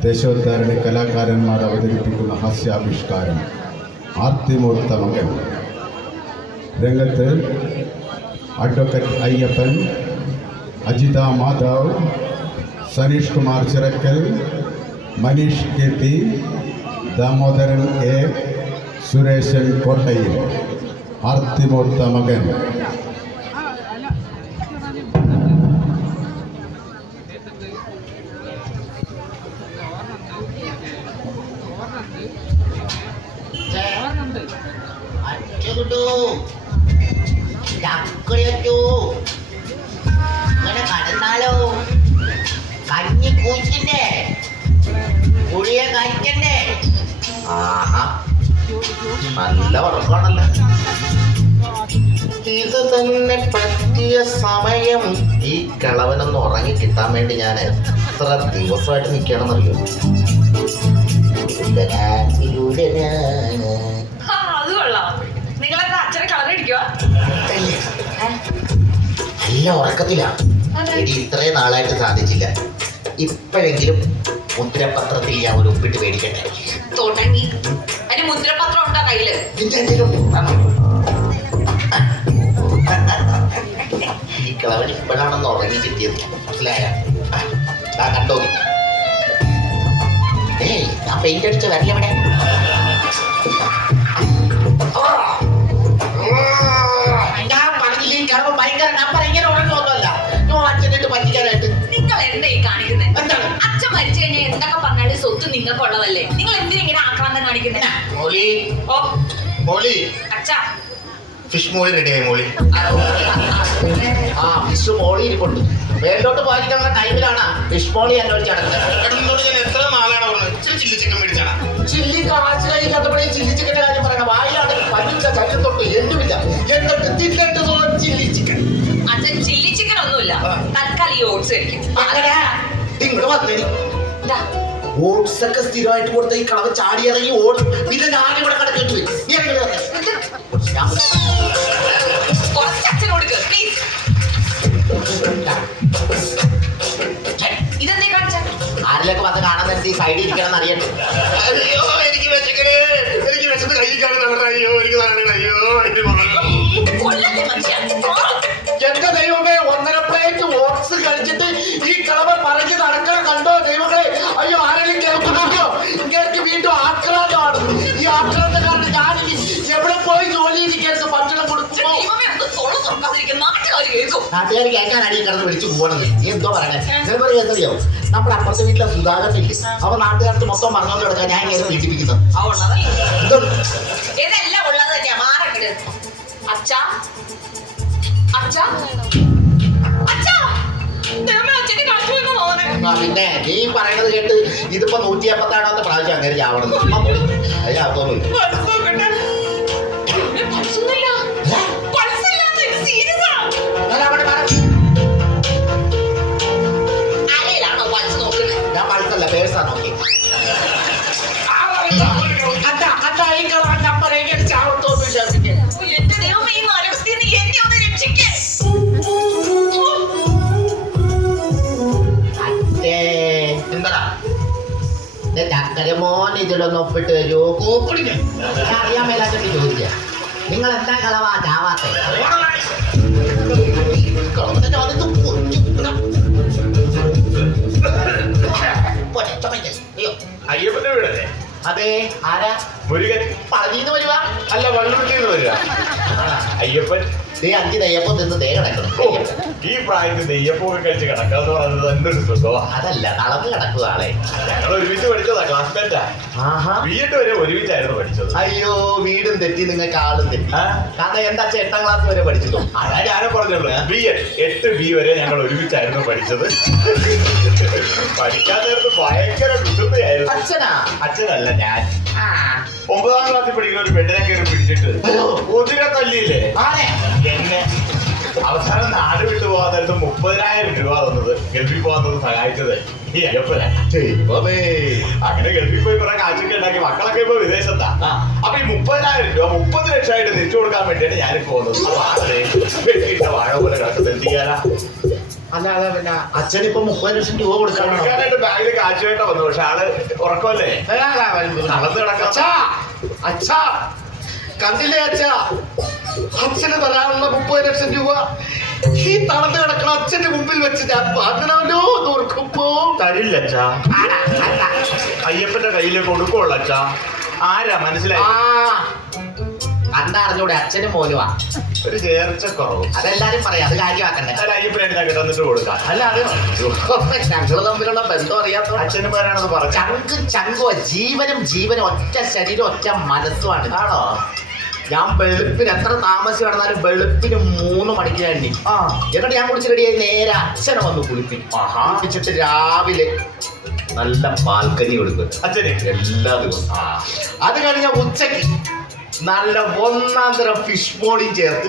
ദേശോദ്ധാരണ കലാകാരന്മാർ അവതരിപ്പിക്കുന്ന ഹാസ്യാവിഷ്കാരം ആർത്തിമൂർത്ത മകൻ. രംഗത്ത് advocate Ayyappan, Ajitha Madhav, Saneesh Kumar Chirakkal, Maneesh K P, Damodaran A, Suresan Kottayil. ആർത്തിമൂർത്ത മകൻ. ഇങ്ങനെ കടന്നാലോ? കഞ്ഞി കൂച്ചിന്റെ പുളിയെ കഴിക്കണ്ടേ? ആഹാ, നല്ല ഉറക്കമാണല്ലോ. ഇത് തന്നെ പറ്റിയ സമയം. ഈ കിളവനൊന്ന് ഉറങ്ങി കിട്ടാൻ വേണ്ടി ഞാൻ എത്ര ദിവസമായിട്ട് നിൽക്കണമെന്നറിയോ? നല്ല ഉറക്കത്തിലാണ്. എനിക്ക് ഇത്രയും നാളായിട്ട് സാധിച്ചില്ല. ഇപ്പോഴെങ്കിലും മുദ്രപത്രത്തിൽ ഞാൻ ഒരു ഒപ്പിട്ട് മേടിക്കട്ടെ. തുടങ്ങി. അതിന് മുദ്രപത്രം ഉണ്ടോ കയ്യില്? ഈ കിളവൻ ഇപ്പോഴാണെന്ന് ഉറങ്ങി കിട്ടിയത്, മനസ്സിലായ? കണ്ടോ? ആ പെയിന്റ് അടിച്ച വരലെവിടെ? ഞാൻ പറഞ്ഞില്ലേ ഈ കിളവൻ ഭയങ്കര നമ്പർ. ഇങ്ങനെ ഉറങ്ങുമൊന്നുമല്ല. അച്ഛനിട്ട് പറ്റിക്കാനായിട്ട്. നിങ്ങൾ എന്താ ഈ കാണിക്കുന്നത്? അച്ഛൻ മരിച്ചു കഴിഞ്ഞാൽ എന്തൊക്കെ പറഞ്ഞാലും സ്വത്ത് നിങ്ങൾക്കുള്ളതല്ലേ? നിങ്ങൾ എന്തിനിങ്ങനെ ആക്രാന്തം കാണിക്കുന്നത്? അച്ഛാ, ഫിഷ് മോളി റെഡിയായി. മോളി ആ ഫിഷ് മോളി ഇരിപ്പുണ്ട്. മേലോട്ട് പോയിരിക്കുന്ന ടൈമിലാണ് ഫിഷ് മോളി എന്നോട് ചടങ്ങുന്നത്. എത്ര നാളാണ് പറഞ്ഞത് ചില്ലി ചിക്കൻ മേടിച്ചാണ്? ചില്ലി കാശ് കഴിക്കാത്തപ്പോഴേ ചില്ലി ചിക്കൻ്റെ കാര്യം പറയണം. വായിലാണ് പല്ലില്ല, ചരിത്തൊട്ട് എന്തുമില്ല. എന്നിട്ട് തിന്നിട്ട് ചില്ലി ചിക്കൻ. അച്ഛൻ ചില്ലി ചിക്കൻ ഒന്നുമില്ല, തൽക്കാലം ഈ ഓട്സ് കഴിക്കും. അങ്ങനെ നിങ്ങൾ വന്നേരി ഓട്സ് ഒക്കെ സ്ഥിരമായിട്ട് കൊടുത്ത ഈ കളവ് ചാടി ഇറങ്ങി ഓടും. പിന്നെ ഞാനിവിടെ കിടക്കേണ്ടി വരും. നീ എങ്ങനെ കുറച്ച് അച്ഛൻ കൊടുക്ക് പ്ലീസ്. ഇതെന്തേ കാണിച്ച? ആരിലൊക്കെ വന്ന് കാണാൻ നേരത്തെ ഈ സൈഡിൽ ഇരിക്കണം അറിയട്ടെ. അയ്യോ എനിക്ക് വിശക്കണേ, എനിക്ക് വിശന്ന് കൈ കാണുന്ന. അയ്യോ എനിക്ക് അയ്യോ കൊല്ലല്ലേ മനുഷ്യ. എന്റെ ദൈവമേ, 1.5 പ്ലേറ്റ് ഓട്സ് കഴിച്ചിട്ട് ഈ കളവൻ പറഞ്ഞ് നടക്കണം. കണ്ടോ ദൈവങ്ങളെ? അയ്യോ, ആരെങ്കിലും കേൾക്കുന്നുണ്ടോ? ഇങ്ങനെ വീണ്ടും ആക്രാന്തമാണ്. ഈ ആക്രാന്തം കാരണം ഞാൻ എവിടെ പോയി ജോലി ഇരിക്കരുത്. ഭക്ഷണം കൊടുക്കുമോ? നാട്ടുകാർ കേൾക്കാൻ അടിയിൽ കിടന്ന് വിളിച്ചു പോകണത്. നീ എന്തോ പറയണേ? ചിലപ്പോൾ കേട്ടറിയോ? നമ്മുടെ അപ്പുറത്തെ വീട്ടിലെ സുധാകരനില്ലേ, അപ്പൊ നാട്ടുകാർക്ക് മൊത്തം പറഞ്ഞോണ്ട് കിടക്കാൻ ഞാൻ ഇങ്ങനെ പീഡിപ്പിക്കുന്നത്. ഇതെല്ലാം ഉള്ളത് തന്നെയാ. മാറങ്ങട്. അച്ഛാ, അച്ഛാ, അച്ഛാ, പിന്നെ നീ പറയണത് കേട്ട് ഇതിപ്പോ 150 പ്രാവശ്യം അങ്ങനെ ചാവണത്. അതിനകത്തൊന്നും ഞാൻ പൾസല്ല, പേഴ്സാ നോക്കി. ചാവത്തോന്ന് വിശ്വസിക്കാൻ ചക്കരമോൻ ഇതിലൊന്ന് ഒപ്പിട്ട് തരുമോ? കൂപ്പിടിക്കാൻ അറിയാൻ മേലാച്ചിട്ട് ചോദിക്കുക. നിങ്ങൾ എന്താ കളവാ ചാവാത്ത? അയ്യപ്പന്റെ വീടല്ലേ? അതെ. ആരാ? മുരുകൻ. പളനിന്ന് വരുവാ? അല്ല, വള്ളുവട്ടിന്ന് വരിക. അയ്യപ്പൻ. നീ 5 നെയ്യപ്പം തിന്ന് ദേ കിടക്കണം. ഈ പ്രായത്തിൽ നെയ്യപ്പൊക്കെ കഴിച്ച് കിടക്കാന്ന് പറയുന്നത് എന്തൊരു സുഖമാണ്. അതല്ല, തളർന്ന് കിടക്കുക ആളെ. ഞങ്ങൾ ഒരുമിച്ച് പഠിച്ചതാ, ക്ലാസ്മേറ്റാ. ബിഎഡ് വരെ ഒരുമിച്ചായിരുന്നു പഠിച്ചത്. അയ്യോ, വീടും തെറ്റി, നിങ്ങൾക്ക് ആളും തെറ്റി. കാരണം എന്റെ അച്ഛൻ 8ാം ക്ലാസ് വരെ പഠിച്ചതോ? അതാ ഞാനും പറഞ്ഞുള്ളൂ. ബിഎഡ് 8B വരെ ഞങ്ങൾ ഒരുമിച്ചായിരുന്നു പഠിച്ചത്. പഠിക്കാൻ നേരത്ത് ഭയങ്കര ബുദ്ധിമുട്ടായിരുന്നു. അച്ഛനല്ല, ഞാൻ 9ാം ക്ലാസ്സിൽ പഠിക്കുന്ന ഒരു പെണ്ണിനെ കയറി പിടിച്ചിട്ട് ഒതിരെ തല്ലിയില്ലേ എന്നെ. അവസാനം നാട് വിട്ടു പോകാൻ നേരത്ത് 30,000 രൂപ തന്നത്, ഗൾഫിൽ പോകാൻ സഹായിച്ചത് ഈ അയ്യപ്പനെ. അങ്ങനെ ഗൾഫിൽ പോയി കുറെ കാശൊക്കെ ഉണ്ടാക്കി മക്കളൊക്കെ ഇപ്പൊ വിദേശത്താ. അപ്പൊ ഈ 30,000 രൂപ 30 ലക്ഷമായിട്ട് തിരിച്ചു കൊടുക്കാൻ വേണ്ടിയാണ് ഞാനിപ്പോ പോകുന്നത്. വാഴ പോലെ കിടക്കുന്നത് എത്തിക്കാനാ. അല്ലാതെ പിന്നെ അച്ഛനിപ്പോ 30 ലക്ഷം രൂപ കൊടുക്കാനായിട്ട് ബാങ്കില് ആശുവായിട്ടാ വന്നു. പക്ഷെ ആള് ഉറക്കമല്ലേ നടന്ന് കിടക്കാം. അച്ഛാ അച്ഛാ കണ്ടില്ലേ അച്ഛാ, അച്ഛന് തരാനുള്ള 30 ലക്ഷം രൂപ ഈ തളർന്നു കിടക്കണ അച്ഛന്റെ മുമ്പിൽ വെച്ച് ഞാൻ വാങ്ങണമല്ലോ എന്ന് ഓർക്കുമ്പോ തരില്ല അച്ഛാ. അയ്യപ്പന്റെ കയ്യില് കൊടുക്കുള്ളൂ അച്ഛാ. ആരാ മനസ്സിലായി? കണ്ടറിഞ്ഞൂടെ അച്ഛനും മോനുവാ. ഒരു ചേർച്ചക്കുറവ്. അതെല്ലാരും പറയാം, അത് കാര്യമാക്കണ്ടേ. അല്ല അയ്യപ്പനായിട്ട് ഞാൻ കിടന്നിട്ട് കൊടുക്കാം. അല്ല അത് ഞങ്ങള് തമ്മിലുള്ള ബന്ധം അറിയാത്ത അച്ഛനുമാരാണെന്ന് പറഞ്ഞു. ചങ്കോ ജീവനും ഒറ്റ ശരീരം ഒറ്റ മനസ്സുമാണ്. ആണോ? ഞാൻ വെളുപ്പിന് എത്ര താമസിച്ച് കിടന്നാലും വെളുപ്പിന് 3 മണിക്ക് ഞാൻ എണ്ണി. എന്നിട്ട് ഞാൻ കുടിച്ച് റെഡിയായി നേരെ അച്ഛനെ വന്ന് കുളിപ്പിച്ചിട്ട് രാവിലെ നല്ല പാൽക്കഞ്ഞി കൊടുക്കും അച്ഛന് എല്ലാ ദിവസവും. അത് കഴിഞ്ഞ ഉച്ചക്ക് നല്ല 1-ാം തരം ഫിഷ് മോളിയും ചേർത്ത്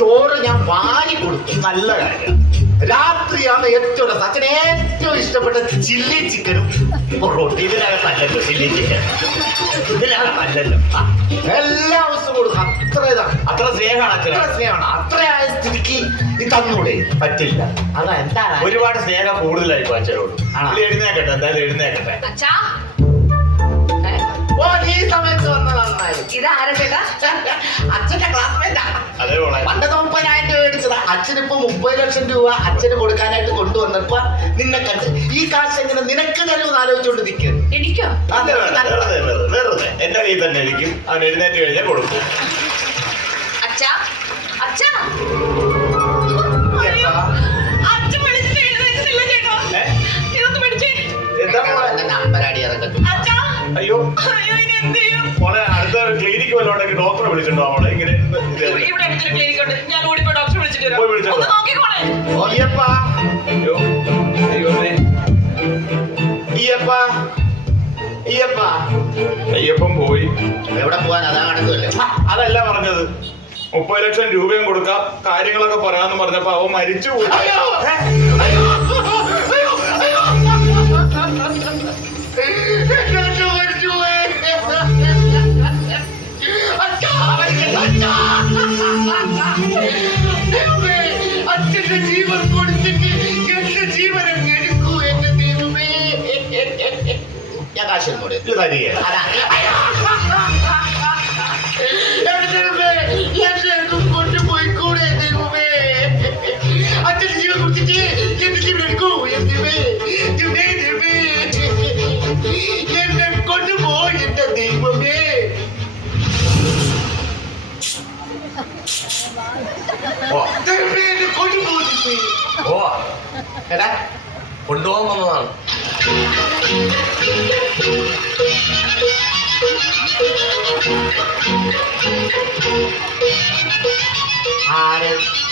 ചോറ് ഞാൻ വാരി കൊടുത്തു. നല്ല കാര്യം. രാത്രിയാണ് ഏറ്റവും അച്ഛന് ഏറ്റവും ഇഷ്ടപ്പെട്ട ചില്ലി ചിക്കനും പൊറോട്ട. ഇതിനകത്തല്ലല്ലോ ചില്ലി ചിക്കൻ. ഇതിനകത്തല്ലല്ലോ. എല്ലാ ദിവസവും കൊടുക്കും. അത്ര സ്നേഹമാണ് അച്ഛൻ. അത്രയായ സ്ഥിതിക്ക് ഈ തന്നൂടെ? പറ്റില്ല. അതാ എന്താ ഒരുപാട് സ്നേഹം കൂടുതലായിപ്പോ അച്ഛനോട്. എഴുന്നേക്കട്ടെ, എന്തായാലും എഴുന്നേക്കട്ടെ. അച്ഛാ ഓ ഈ സമയത്ത് വന്ന നന്നായി. ഇതാരാ ചേട്ടാ? അച്ഛന്റെ ക്ലാസ്മേറ്റാ. അതേ പോളെ. പണ്ട് 30,000 രൂപ മേടിച്ചതാ. അച്ഛനിപ്പോ 30 ലക്ഷം രൂപ അച്ഛന് കൊടുക്കാനായിട്ട് കൊണ്ടുവന്നപ്പോ നിന്നെ കണ്ട് ഈ കാശ് എങ്ങനെ നിനക്ക് തരുമെന്ന് ആലോചിച്ചോണ്ട് നിൽക്കുക. എനിക്കോ? വെറുതെ എന്റെ കയ്യിൽ തന്നെ ഇരിക്കും. അവൻ എഴുന്നേറ്റ് കഴിഞ്ഞാൽ കൊടുക്കും. അച്ഛാ അച്ഛാ അച്ഛൻ വിളിച്ചിട്ട് എഴുന്നേറ്റില്ല ചേട്ടാ. ഇതൊന്ന് പിടിച്ചേ. നമ്പരാടി അതൊക്കെ. അച്ഛാ അയ്യോ അയ്യോ ഇനി എന്ത് ചെയ്യും? മോളെ അടുത്ത ക്ലിനിക്ക് വല്ലോണ്ടെങ്കിൽ ഡോക്ടറെ വിളിച്ചിട്ടുണ്ടോ മോളെ? ഇങ്ങനെ ഇവിടെ അടുത്തൊരു ക്ലിനിക് ഉണ്ട്, ഞാൻ ഓടിപ്പോ ഡോക്ടറെ വിളിച്ചിട്ട് വരാം. പോയി വിളിച്ചോ. ഒന്ന് നോക്കിക്കോണേ. അയ്യപ്പാ. അയ്യോ ദൈവമേ. അയ്യപ്പൻ പോയി. എവിടെ പോവാൻ? അതാ കണക്കുമല്ലേ. അതല്ല പറഞ്ഞത്. 30 ലക്ഷം രൂപയും കൊടുക്കാം, കാര്യങ്ങളൊക്കെ പറയാന്ന് പറഞ്ഞപ്പോ അവൻ മരിച്ചു പോയി. അച്ഛന്റെ ജീവൻ കൊടുത്തിട്ട് എന്റെ ജീവനം എടുക്കൂ എന്റെ ദൈവമേ. ഞാൻ കാശ് കൂടെ ഇത് തരികേ. കൊണ്ടുപോയിക്കൂടെ ദൈവമേ. അച്ഛന്റെ ജീവൻ കൊടുത്തിട്ട് എന്റെ ജീവൻ എടുക്കൂ ദൈവമേ. എന്നെ കൊണ്ടുപോയി എന്റെ ദൈവമേ. എന്നെ കൊണ്ടുപോയി. എടാ കൊണ്ടുപോകാൻ വന്നതാണ്.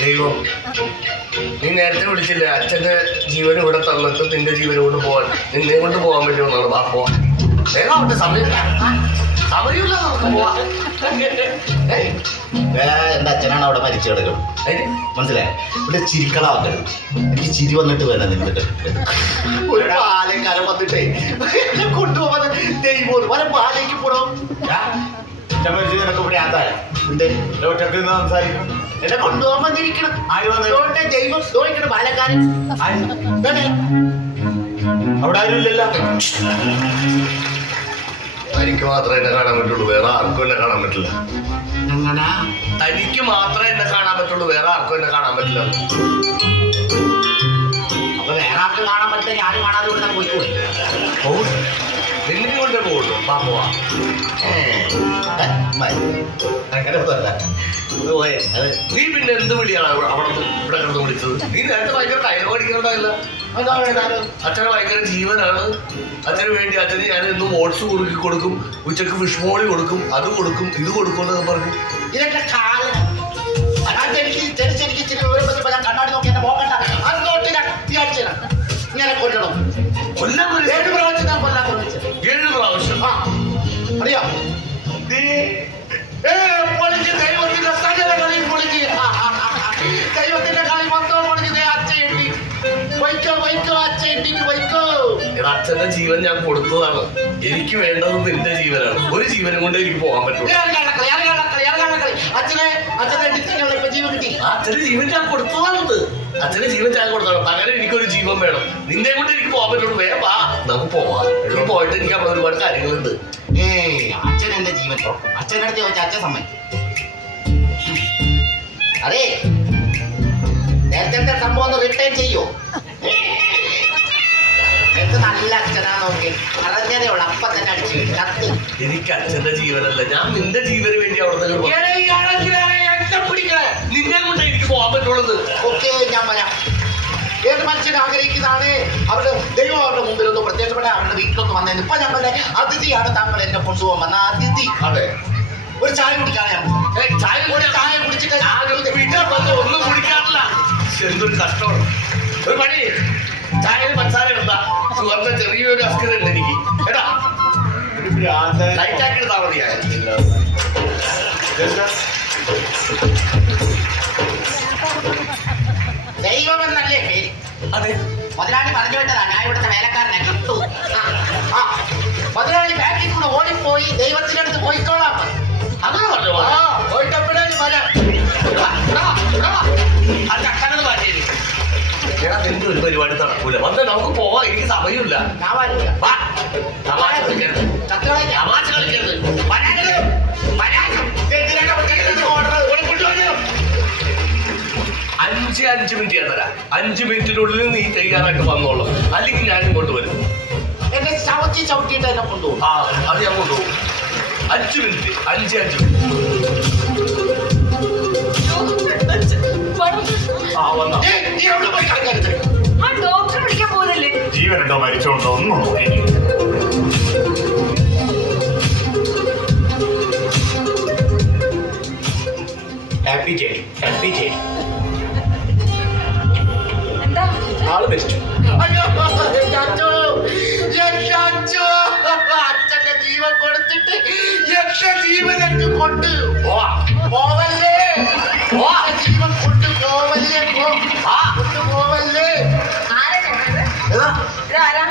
ദൈവം, നീ നേരത്തെ വിളിച്ചില്ലേ അച്ഛന്റെ ജീവൻ ഇവിടെ തന്നിട്ട് നിന്റെ ജീവൻ കൊണ്ട് പോവാൻ, നിന്നെ കൊണ്ട് പോകാൻ പറ്റുമെന്നാണ്. വാ പോവാൻ. വേഗം അവിടെ സമയമില്ല, സമയമില്ല, നമുക്ക് പോവാം. എന്റെ അച്ഛനാണ് അവിടെ മരിച്ചു കിടക്കുന്നത്. മനസ്സിലായോ? ഇവിടെ ചിരിക്കളാക്കരുത്. എനിക്ക് ചിരി വന്നിട്ട് വേണം നിങ്ങളുടെ ഒരു പാലക്കാരൻ വന്നിട്ടേ എന്നെ കൊണ്ടുപോകാൻ ദൈവം വരെ പാലേക്ക് പോണം. നിനക്ക് പ്രാന്തായ സംസാരിക്കും. എന്നെ കൊണ്ടുപോകാൻ വന്നിരിക്കണം. ദൈവം ചോദിക്കണം പാലക്കാരൻ. അവിടെ ആരും ഇല്ലല്ലോ. തനിക്ക് മാത്രമേ എന്നെ കാണാൻ പറ്റുള്ളൂ, വേറെ ആർക്കും എന്നെ കാണാൻ പറ്റില്ല. അങ്ങനെ തനിക്ക് മാത്രമേ എന്നെ കാണാൻ പറ്റുള്ളൂ, വേറെ ആർക്കും എന്നെ കാണാൻ പറ്റില്ല. അപ്പൊ വേറെ ആർക്കും കാണാൻ പറ്റില്ല, ഞാനും കാണാതെ കൊണ്ട് തന്നെ പോയിക്കൂടെ? നിന്നെ കൊണ്ടേ പോകുള്ളൂ. വാ പോവാ. അങ്ങനെ നീ പിന്നെ എന്ത് വിളിയാണ് അവിടെ ഇവിടെ കിടന്ന് വിളിച്ചത്? നീ നേരത്തെ ഭയങ്കര ഡയലോഗ് അടിക്കണ്ടായില്ല. അച്ഛന് ഭയങ്കര ജീവനാണ്. അച്ഛന് വേണ്ടി അച്ഛന് ഞാൻ എന്നും ഓട്സ് കൊടുക്കും, ഉച്ചക്ക് ഫിഷ് മോളി കൊടുക്കും, അത് കൊടുക്കും, ഇത് കൊടുക്കും എന്നൊക്കെ പറഞ്ഞു. ഇതൊക്കെ കാലം എനിക്ക് ഇച്ചിരി ഞാൻ കണ്ണാടി നോക്കി എന്നെ പോകണ്ട. അങ്ങോട്ട് വിചാരിച്ചാ ഇങ്ങനെ കൊല്ലണം. കൊല്ലാൻ 7 പ്രാവശ്യം ഞാൻ കൊല്ലാൻ ശ്രമിച്ചത്. 7 പ്രാവശ്യം. അറിയാം. പൊളിച്ച് ദൈവത്തിന്റെ സകല കളി പൊളിച്ച്, ദൈവത്തിന്റെ കളി മൊത്തം പൊളിച്ച് അച്ഛ എണ്ണി വൈക്കോ അച്ഛ എണ്ണിട്ട് വൈക്കോ. എടാ, അച്ഛന്റെ ജീവൻ ഞാൻ കൊടുത്തതാണ്. എനിക്ക് വേണ്ടത് നിന്റെ ജീവനാണ്. ഒരു ജീവനും കൊണ്ട് എനിക്ക് പോകാൻ പറ്റുള്ളൂ. അച്ഛനെ എണ്ണിട്ട് ഇപ്പൊ ജീവൻ കിട്ടി. അച്ഛന്റെ ജീവൻ ഞാൻ കൊടുത്തതാണത്. അച്ഛന് ജീവൻ ചായ കൊടുത്തോളാം. പകരം എനിക്കൊരു ജീവൻ വേണം. നിന്നെ കൊണ്ട് എനിക്ക് പോകാൻ പറ്റുള്ളൂ. വേഗം വാ, നമുക്ക് പോവാം. എനിക്ക് പോയിട്ട് എനിക്ക് അവിടെ ഒരുപാട് കാര്യങ്ങളുണ്ട്. അച്ഛൻ എന്റെ ജീവൻ അച്ഛനടുത്ത് ചോദിച്ച അച്ഛൻ സമ്മതിക്കും. അതെ നേരത്തെ സംഭവം ഒന്ന് റിട്ടേൺ ചെയ്യോ? എനിക്ക് നല്ല അച്ഛനാണ് നോക്കി അറിഞ്ഞതേ ഉള്ളു. അപ്പൊ തന്നെ അടിച്ചു കത്ത്. എനിക്ക് അച്ഛന്റെ ജീവനല്ല, ഞാൻ നിന്റെ ജീവന് വേണ്ടി അവിടെ തന്നെ പിടിക്കണേ. നിന്നെ കൊണ്ട് എനിക്ക് പോകാൻ പറ്റുള്ളത്. ഓക്കെ ഞാൻ വരാം. ഏത് മനുഷ്യൻ ആഗ്രഹിക്കുന്നതാണ് അവരുടെ ദൈവം അവരുടെ മുമ്പിൽ ഒന്ന് പ്രത്യക്ഷപ്പെട്ട അവരുടെ വീട്ടിലൊന്ന് വന്നേന്ന്. ഇപ്പൊ ഞങ്ങളുടെ അതിഥിയാണ് താങ്കൾ എന്നെ കൊണ്ടുപോകാൻ വന്ന അതിഥി. അതെ, ഒരു ചായ കുടിക്കാണ് ഞാൻ. ചായ കുടിച്ചിട്ട് ഒന്നും കുടിക്കാറില്ല. എന്തൊരു കഷ്ടമാണ്. ഒരു പണി, ചായയിൽ പഞ്ചസാര ഇടണ്ട. ഷുഗറിന്റെ ചെറിയൊരു അസ്കത ഉണ്ട് എനിക്ക്. കേട്ടാ, ലൈറ്റ് ആക്കി എടുത്താൽ മതിയായിരുന്നു. ദൈവം എന്നല്ലേ പേര്? അതെ, മുതലാളി പറഞ്ഞു വിട്ടതാ ഞാൻ ഇവിടുത്തെ വേലക്കാരനെ കിട്ടു. മുതലാളി ബാക്കിൽ കൂടെ ഓടിപ്പോയി ദൈവത്തിനടുത്ത് പോയിക്കോളാം. അങ്ങനെ പറഞ്ഞു. പോയിട്ടപ്പോഴേ വരാം. ആ ചക്കനത് മാറ്റിയത്. എടാ, നിന്റെ ഒരു പരിപാടി നടക്കൂല. വന്ന് നമുക്ക് പോവാം. എനിക്ക് സമയമില്ല. ഞാൻ വരില്ല. വാ, തമാശ കളിക്കരുത്. ചക്കളെ തമാശ കളിക്കരുത്. വരാനത്, വരാനും. അഞ്ച് മിനിറ്റ് ഞാൻ തരാം. 5 മിനിറ്റിനുള്ളിൽ നീ തയ്യാറായിട്ട് വന്നോളൂ, അല്ലെങ്കിൽ ഞാൻ ഇങ്ങോട്ട് വരും. എന്നെ ചവിട്ടിയിട്ട് എന്നെ കൊണ്ടുപോകും. ആ, അത് ഞാൻ കൊണ്ടുപോകും. 5 മിനിറ്റ്, 5 മിനിറ്റ്. ആ, വന്നോ. നീ എവിടെ പോയി കളിക്കരുത്. ആ ഡോക്ടർ വിളിക്കാൻ പോകുന്നില്ലേ? ജീവനുണ്ടോ മരിച്ചോണ്ടോ ഒന്നും നോക്കി. Happy journey, happy journey. എന്താ ആള് മരിച്ചു. അയ്യോ ചാച്ചോ, ചാച്ചോ, അച്ഛന്റെ ജീവൻ കൊടുത്തിട്ട് എന്റെ ജീവൻ എനിക്ക് കൊണ്ട് പോവല്ലേ. ജീവൻ കൊണ്ട് പോവല്ലേ, കൊണ്ടുപോവല്ലേ. ആരാ ചേട്ടത്? ഏതാ? ഇതാരാ?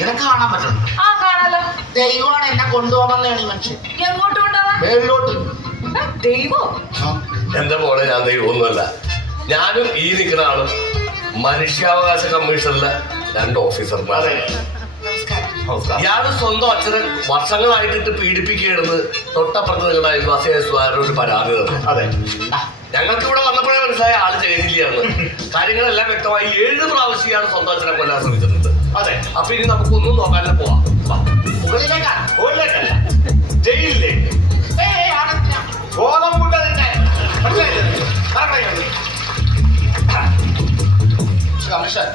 നിനക്ക് കാണാൻ പറ്റും. ആ കാണാലോ. ദൈവമാണ് എന്നെ കൊണ്ടുപോകാമെന്നാണ് ഈ മനുഷ്യൻ. എങ്ങോട്ട് കൊണ്ടുപോവാ? മേളിലോട്ട്. ദൈവോ? എന്റെ മോളെ, ഞാൻ ദൈവമൊന്നുമല്ല. ഞാനും ഈ നിൽക്കുന്ന ആളും മനുഷ്യാവകാശ കമ്മീഷനിലെ 2 ഓഫീസർമാരെ. ഇയാള് സ്വന്തം അച്ഛനെ വർഷങ്ങളായിട്ട് പീഡിപ്പിക്കുകയാണെന്ന് തൊട്ടപ്പുറത്ത് നിങ്ങളുടെ അയൽവാസിയായ ഒരു പരാതി തന്നു. അതെ, ഞങ്ങൾക്ക് ഇവിടെ വന്നപ്പോഴേ മനസ്സിലായ ആള് ജയിലില്ലാന്ന്. കാര്യങ്ങളെല്ലാം വ്യക്തമായി. 7 പ്രാവശ്യം ഇയാൾ സ്വന്തം അച്ഛനെ കൊല്ലാൻ ശ്രമിച്ചിട്ടുണ്ട്. അതെ. അപ്പൊ ഇനി നമുക്കൊന്നും നോക്കാനല്ല പോവാം. മുകളിലേക്കാണ്. ഓടിലേക്കല്ല, ജയിലിലേക്ക്. ഗോതമ്പുണ്ട തന്നെ. കമ്മീഷൻ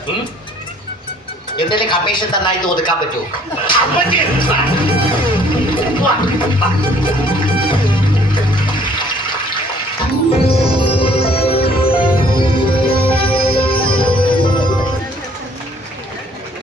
എന്തെങ്കിലും കമ്മീഷൻ തന്നായിട്ട് ഒതുക്കാൻ പറ്റുമോ? അപ്പച്ചി